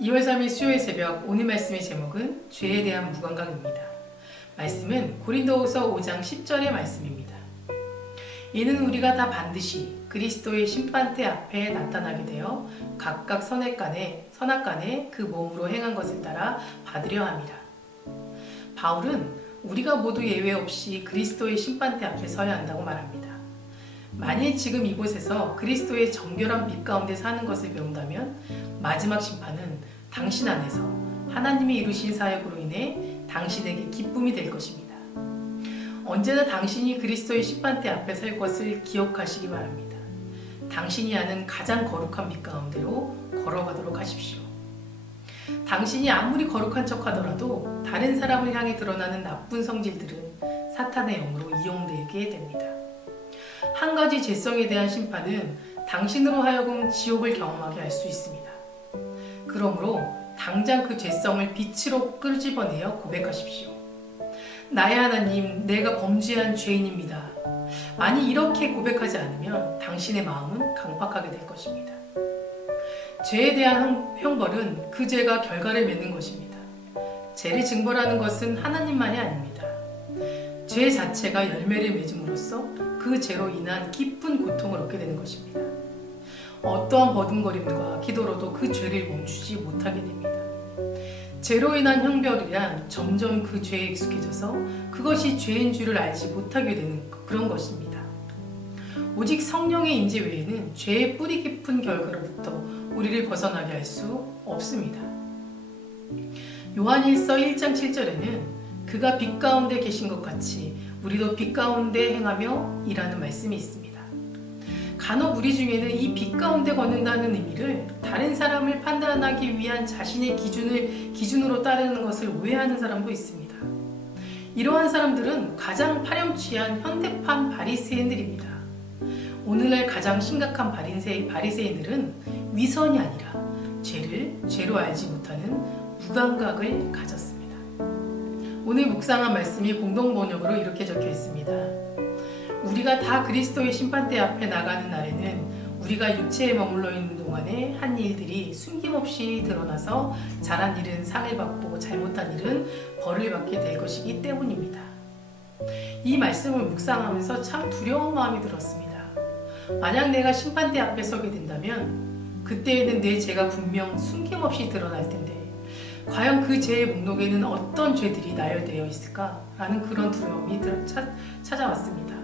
2월 3일 수요일 새벽 오늘 말씀의 제목은 죄에 대한 무감각입니다. 말씀은 고린도후서 5장 10절의 말씀입니다. 이는 우리가 다 반드시 그리스도의 심판대 앞에 나타나게 되어 각각 선악간에 그 몸으로 행한 것을 따라 받으려 함이라. 바울은 우리가 모두 예외 없이 그리스도의 심판대 앞에 서야 한다고 말합니다. 만일 지금 이곳에서 그리스도의 정결한 빛 가운데 사는 것을 배운다면 마지막 심판은 당신 안에서 하나님이 이루신 사역으로 인해 당신에게 기쁨이 될 것입니다. 언제나 당신이 그리스도의 심판대 앞에 설 것을 기억하시기 바랍니다. 당신이 아는 가장 거룩한 빛 가운데로 걸어가도록 하십시오. 당신이 아무리 거룩한 척하더라도 다른 사람을 향해 드러나는 나쁜 성질들은 사탄의 영으로 이용되게 됩니다. 한 가지 죄성에 대한 심판은 당신으로 하여금 지옥을 경험하게 할 수 있습니다. 그러므로 당장 그 죄성을 빛으로 끄집어내어 고백하십시오. 나의 하나님, 내가 범죄한 죄인입니다. 만약 이렇게 고백하지 않으면 당신의 마음은 강팍하게 될 것입니다. 죄에 대한 형벌은 그 죄가 결과를 맺는 것입니다. 죄를 징벌하는 것은 하나님만이 아닙니다. 죄 자체가 열매를 맺음으로써 그 죄로 인한 깊은 고통을 얻게 되는 것입니다. 어떠한 버둥거림과 기도로도 그 죄를 멈추지 못하게 됩니다. 죄로 인한 형벌이란 점점 그 죄에 익숙해져서 그것이 죄인 줄을 알지 못하게 되는 그런 것입니다. 오직 성령의 임재 외에는 죄의 뿌리 깊은 결과로부터 우리를 벗어나게 할 수 없습니다. 요한일서 1장 7절에는 그가 빛 가운데 계신 것 같이 우리도 빛 가운데 행하며 이라는 말씀이 있습니다. 간혹 우리 중에는 이 빛 가운데 걷는다는 의미를 다른 사람을 판단하기 위한 자신의 기준으로 따르는 것을 오해하는 사람도 있습니다. 이러한 사람들은 가장 파렴치한 현대판 바리새인들입니다. 오늘날 가장 심각한 바리새인들은 위선이 아니라 죄를 죄로 알지 못하는 무감각을 가졌습니다. 오늘 묵상한 말씀이 공동번역으로 이렇게 적혀 있습니다. 우리가 다 그리스도의 심판대 앞에 나가는 날에는 우리가 육체에 머물러 있는 동안에 한 일들이 숨김없이 드러나서 잘한 일은 상을 받고 잘못한 일은 벌을 받게 될 것이기 때문입니다. 이 말씀을 묵상하면서 참 두려운 마음이 들었습니다. 만약 내가 심판대 앞에 서게 된다면 그때에는 내 죄가 분명 숨김없이 드러날 텐데 과연 그 죄의 목록에는 어떤 죄들이 나열되어 있을까라는 그런 두려움이 찾아왔습니다.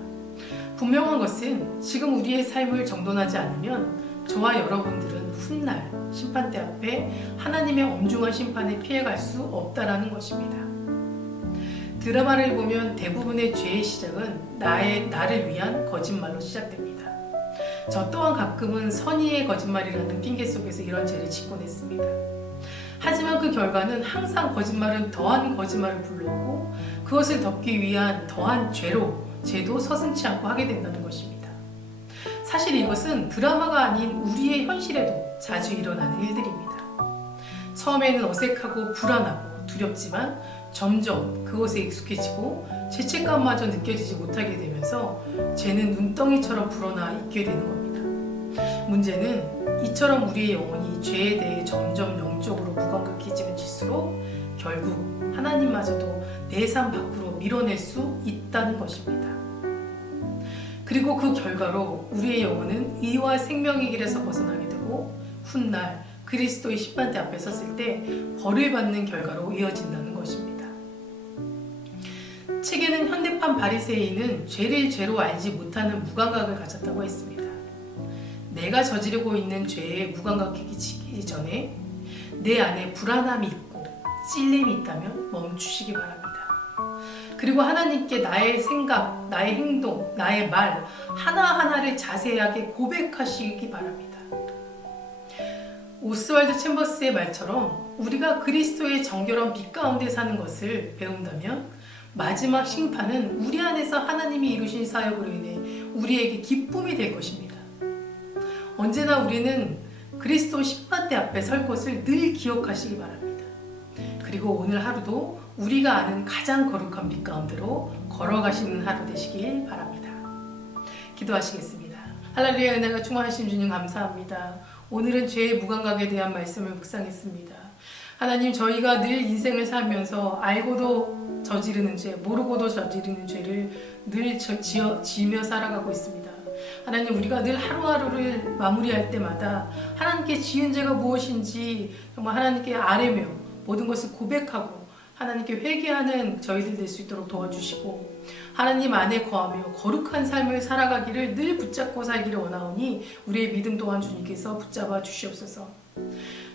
분명한 것은 지금 우리의 삶을 정돈하지 않으면 저와 여러분들은 훗날 심판대 앞에 하나님의 엄중한 심판에 피해갈 수 없다라는 것입니다. 드라마를 보면 대부분의 죄의 시작은 나를 위한 거짓말로 시작됩니다. 저 또한 가끔은 선의의 거짓말이라는 핑계 속에서 이런 죄를 짓곤 했습니다. 하지만 그 결과는 항상 거짓말은 더한 거짓말을 불러오고 그것을 덮기 위한 더한 죄도 서슴지 않고 하게 된다는 것입니다. 사실 이것은 드라마가 아닌 우리의 현실에도 자주 일어나는 일들입니다. 처음에는 어색하고 불안하고 두렵지만 점점 그것에 익숙해지고 죄책감마저 느껴지지 못하게 되면서 죄는 눈덩이처럼 불어나 있게 되는 겁니다. 문제는 이처럼 우리의 영혼이 죄에 대해 점점 영적으로 무감각해질수록 결국 하나님마저도 내 삶 밖으로 밀어낼 수 있다는 것입니다. 그리고 그 결과로 우리의 영혼은 의와 생명의 길에서 벗어나게 되고 훗날 그리스도의 심판대 앞에 섰을 때 벌을 받는 결과로 이어진다는 것입니다. 책에는 현대판 바리새인은 죄를 죄로 알지 못하는 무감각을 가졌다고 했습니다. 내가 저지르고 있는 죄에 무감각해지기 전에 내 안에 불안함이 있고 찔림이 있다면 멈추시기 바랍니다. 그리고 하나님께 나의 생각, 나의 행동, 나의 말 하나하나를 자세하게 고백하시기 바랍니다. 오스왈드 챔버스의 말처럼 우리가 그리스도의 정결한 빛 가운데 사는 것을 배운다면 마지막 심판은 우리 안에서 하나님이 이루신 사역으로 인해 우리에게 기쁨이 될 것입니다. 언제나 우리는 그리스도 심판대 앞에 설 것을 늘 기억하시기 바랍니다. 그리고 오늘 하루도 우리가 아는 가장 거룩한 빛 가운데로 걸어가시는 하루 되시길 바랍니다. 기도하시겠습니다. 할렐루야, 은혜가 충만하신 주님 감사합니다. 오늘은 죄의 무감각에 대한 말씀을 묵상했습니다. 하나님, 저희가 늘 인생을 살면서 알고도 저지르는 죄, 모르고도 저지르는 죄를 늘 지으며 살아가고 있습니다. 하나님, 우리가 늘 하루하루를 마무리할 때마다 하나님께 지은 죄가 무엇인지 정말 하나님께 아뢰며 모든 것을 고백하고 하나님께 회개하는 저희들 될 수 있도록 도와주시고, 하나님 안에 거하며 거룩한 삶을 살아가기를 늘 붙잡고 살기를 원하오니 우리의 믿음 또한 주님께서 붙잡아 주시옵소서.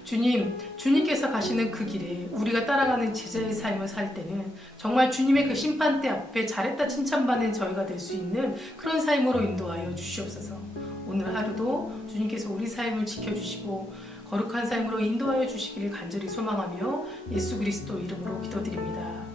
주님, 주님께서 가시는 그 길에 우리가 따라가는 제자의 삶을 살 때는 정말 주님의 그 심판대 앞에 잘했다 칭찬받는 저희가 될 수 있는 그런 삶으로 인도하여 주시옵소서. 오늘 하루도 주님께서 우리 삶을 지켜주시고 거룩한 삶으로 인도하여 주시기를 간절히 소망하며 예수 그리스도 이름으로 기도드립니다.